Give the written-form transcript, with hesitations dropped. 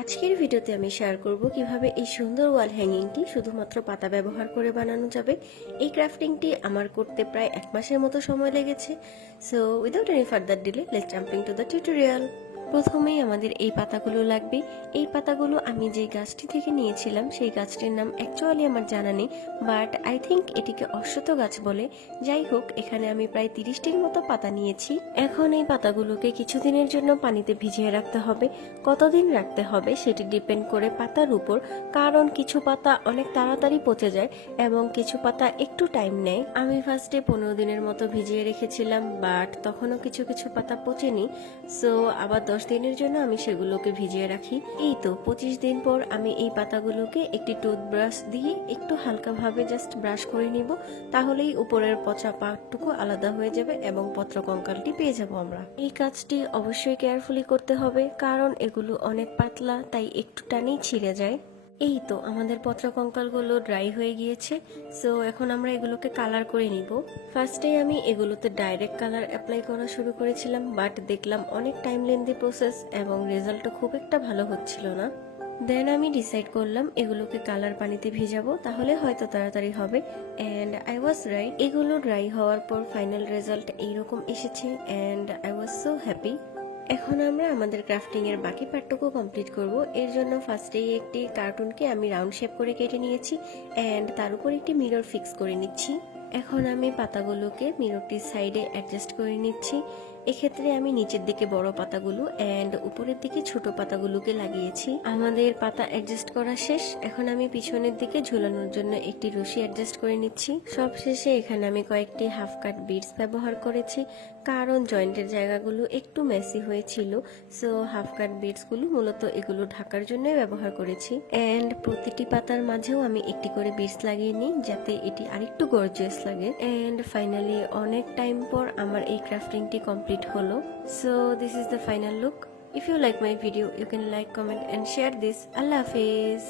আজকের ভিডিওতে আমি শেয়ার করব কিভাবে এই সুন্দর ওয়াল হ্যাঙ্গিংটি শুধুমাত্র পাতা ব্যবহার করে বানানো যাবে। এই ক্রাফটিংটি আমার করতে প্রায় 1 মাসের মতো সময় লেগেছে। So without any further delay let's jumping to the tutorial. প্রথমেই আমাদের এই পাতাগুলো লাগবে। এই পাতাগুলো আমি যে গাছটি থেকে নিয়েছিলাম সেই গাছটির নাম অ্যাকচুয়ালি আমার জানা নেই, বাট আই থিঙ্ক এটিকে অশ্বত্থ গাছ বলে। যাই হোক, এখানে আমি প্রায় 30টির মতো পাতা নিয়েছি। এখন এই পাতাগুলোকে কিছুদিনের জন্য পানিতে ভিজিয়ে রাখতে হবে। কতদিন রাখতে হবে সেটি ডিপেন্ড করে পাতার উপর, কারণ কিছু পাতা অনেক তাড়াতাড়ি পচে যায় এবং কিছু পাতা একটু টাইম নেয়। আমি ফার্স্টে 15 দিনের মতো ভিজিয়ে রেখেছিলাম, বাট তখনও কিছু কিছু পাতা পচেনি। সো আবার 10 দিনের জন্য আমি সেগুলোকে ভিজিয়ে রাখি। এই তো 25 দিন পর আমি এই পাতাগুলোকে একটি টুথব্রাশ দিয়ে একটু হালকাভাবে জাস্ট ব্রাশ করে নিব। তাহলেই উপরের পচা পাটটুকু আলাদা হয়ে যাবে এবং পত্র কঙ্কালটি পেয়ে যাব আমরা। এই কাজটি অবশ্যই কেয়ারফুলি করতে হবে, কারণ এগুলো অনেক পাতলা, তাই একটু টানেই ছিঁড়ে যায়। এই তো আমাদের পত্র কঙ্কালগুলো ড্রাই হয়ে গিয়েছে। সো এখন আমরা এগুলোকে কালার করে নিব। ফার্স্টে আমি এগুলোতে ডাইরেক্ট কালার অ্যাপ্লাই করা শুরু করেছিলাম, বাট দেখলাম অনেক টাইম লেন্দি প্রসেস এবং রেজাল্টও খুব একটা ভালো হচ্ছিল না। দেন আমি ডিসাইড করলাম এগুলোকে কালার পানিতে ভিজাবো, তাহলে হয়তো তাড়াতাড়ি হবে। And I was right. এগুলো ড্রাই হওয়ার পর ফাইনাল রেজাল্ট এইরকম এসেছে and I was so happy. এখন আমরা আমাদের ক্রাফটিং এর বাকি পার্টটুকু কমপ্লিট করব। এর জন্য ফার্স্টেই একটি কার্টুনকে আমি রাউন্ড শেপ করে কেটে নিয়েছি অ্যান্ড তার উপর একটি মিরর ফিক্স করে নিচ্ছি। এখন আমি পাতাগুলোকে মিররটির সাইডে অ্যাডজাস্ট করে নিচ্ছি। এক্ষেত্রে আমি নিচের দিকে বড় পাতাগুলো এন্ড উপরের দিকে ছোট পাতাগুলোকে লাগিয়েছি। আমাদের পাতা অ্যাডজাস্ট করা শেষ। এখন আমি পিছনের দিকে ঝুলানোর জন্য একটি রশি অ্যাডজাস্ট করে নিচ্ছি। সব শেষে এখানে আমি কয়েকটি হাফ কাট বিডস ব্যবহার করেছি, কারণ জয়েন্টের জায়গাগুলো একটু মেসি হয়েছিল। সো হাফ কাট বিডস গুলো মূলত এগুলো ঢাকার জন্যই ব্যবহার করেছি। এন্ড প্রতিটি পাতার মাঝেও আমি একটি করে বিডস লাগিয়ে নিই, যাতে এটি আরেকটু গর্জিয়াস লাগে। এন্ড ফাইনালি অনেক টাইম পর আমার এই ক্রাফটিংটি কমপ্লিট হলো। So this is the final look. If you like my video, you can like, comment and share this. Allah Hafiz.